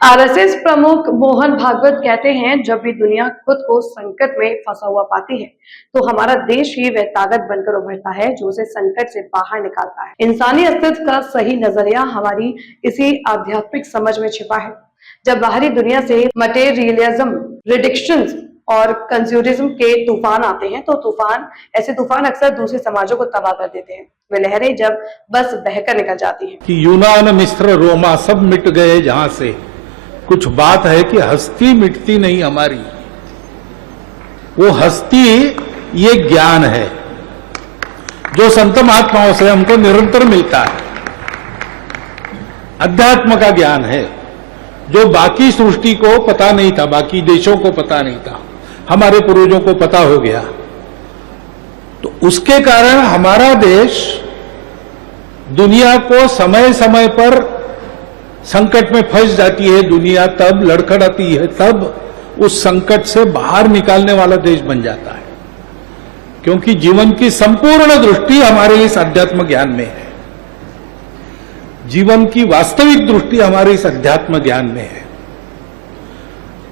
RSS प्रमुख मोहन भागवत कहते हैं, जब भी दुनिया खुद को संकट में फंसा हुआ पाती है तो हमारा देश ही वह ताकत बनकर उभरता है जो उसे संकट से बाहर निकालता है। इंसानी अस्तित्व का सही नजरिया हमारी इसी आध्यात्मिक समझ में छिपा है। जब बाहरी दुनिया से मटेरियलिज्म, रिडक्शंस और कंज्यूमरिज्म के तूफान आते हैं तो ऐसे तूफान अक्सर दूसरे समाजों को तबाह कर देते हैं। वे लहरें जब बस बहकर निकल जाती हैं कि यूनान, मिस्र, रोमा सब मिट गए जहां से, कुछ बात है कि हस्ती मिटती नहीं हमारी। वो हस्ती ये ज्ञान है जो संत महात्माओं से हमको निरंतर मिलता है। अध्यात्म का ज्ञान है जो बाकी सृष्टि को पता नहीं था, बाकी देशों को पता नहीं था, हमारे पूर्वजों को पता हो गया। तो उसके कारण हमारा देश दुनिया को समय समय पर संकट में फंस जाती है, दुनिया तब लड़खड़ाती है, तब उस संकट से बाहर निकालने वाला देश बन जाता है, क्योंकि जीवन की संपूर्ण दृष्टि हमारे इस अध्यात्म ज्ञान में है। जीवन की वास्तविक दृष्टि हमारे इस अध्यात्म ज्ञान में है।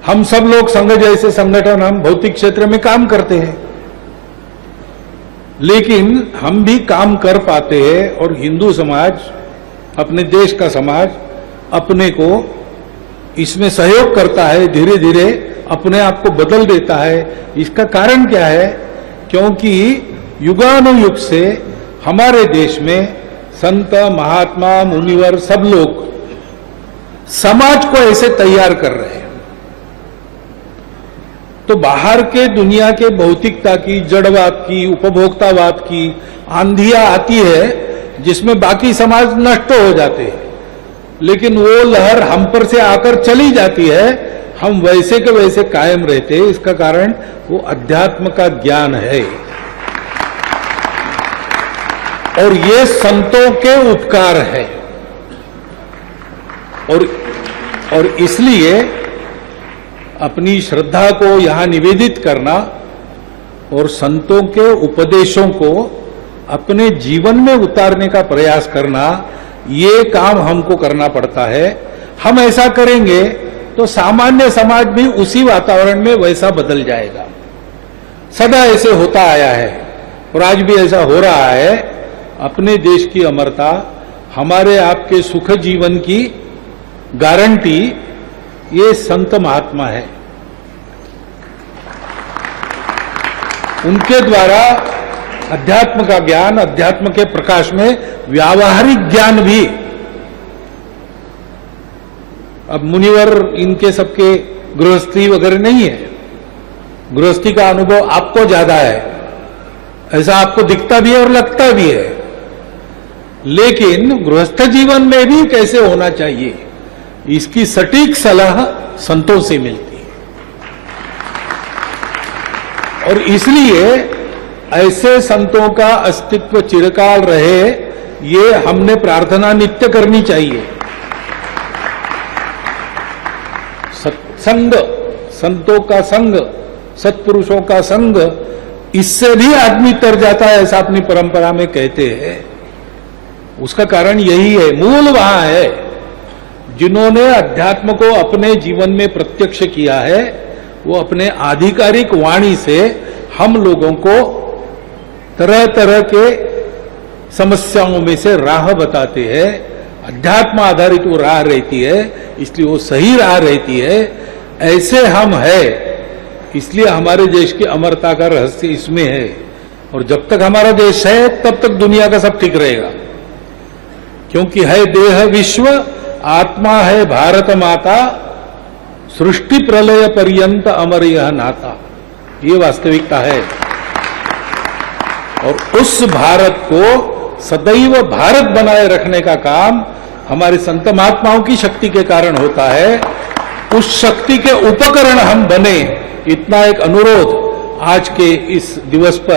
हम सब लोग संघ जैसे संगठन, हम भौतिक क्षेत्र में काम करते हैं, लेकिन हम भी काम कर पाते हैं और हिंदू समाज, अपने देश का समाज अपने को इसमें सहयोग करता है, धीरे धीरे अपने आप को बदल देता है। इसका कारण क्या है? क्योंकि युगानुयुग से हमारे देश में संत, महात्मा, मुनिवर सब लोग समाज को ऐसे तैयार कर रहे हैं। तो बाहर के दुनिया के भौतिकता की, जड़वाद की, उपभोक्तावाद की आंधियां आती है जिसमें बाकी समाज नष्ट हो जाते हैं, लेकिन वो लहर हम पर से आकर चली जाती है, हम वैसे के वैसे कायम रहते हैं। इसका कारण वो अध्यात्म का ज्ञान है और ये संतों के उपकार है। और इसलिए अपनी श्रद्धा को यहां निवेदित करना और संतों के उपदेशों को अपने जीवन में उतारने का प्रयास करना, ये काम हमको करना पड़ता है। हम ऐसा करेंगे तो सामान्य समाज भी उसी वातावरण में वैसा बदल जाएगा। सदा ऐसे होता आया है और आज भी ऐसा हो रहा है। अपने देश की अमरता, हमारे आपके सुख जीवन की गारंटी ये संत महात्मा है। उनके द्वारा अध्यात्म का ज्ञान, अध्यात्म के प्रकाश में व्यावहारिक ज्ञान भी, अब मुनिवर इनके सबके गृहस्थी वगैरह नहीं है, गृहस्थी का अनुभव आपको ज्यादा है, ऐसा आपको दिखता भी है और लगता भी है, लेकिन गृहस्थ जीवन में भी कैसे होना चाहिए इसकी सटीक सलाह संतों से मिलती है। और इसलिए ऐसे संतों का अस्तित्व चिरकाल रहे, ये हमने प्रार्थना नित्य करनी चाहिए। सत्संग, संतों का संग, सत्पुरुषों का संग, इससे भी आदमी तर जाता है, ऐसा अपनी परंपरा में कहते हैं। उसका कारण यही है, मूल वहां है। जिन्होंने अध्यात्म को अपने जीवन में प्रत्यक्ष किया है, वो अपने आधिकारिक वाणी से हम लोगों को तरह तरह के समस्याओं में से राह बताते हैं। अध्यात्म आधारित वो राह रहती है, इसलिए वो सही राह रहती है। ऐसे हम है, इसलिए हमारे देश की अमरता का रहस्य इसमें है। और जब तक हमारा देश है तब तक दुनिया का सब ठीक रहेगा, क्योंकि है देह विश्व, आत्मा है भारत माता, सृष्टि प्रलय पर्यंत अमर यह नाता। ये वास्तविकता है और उस भारत को सदैव भारत बनाए रखने का काम हमारे संत महात्माओं की शक्ति के कारण होता है। उस शक्ति के उपकरण हम बने, इतना एक अनुरोध आज के इस दिवस पर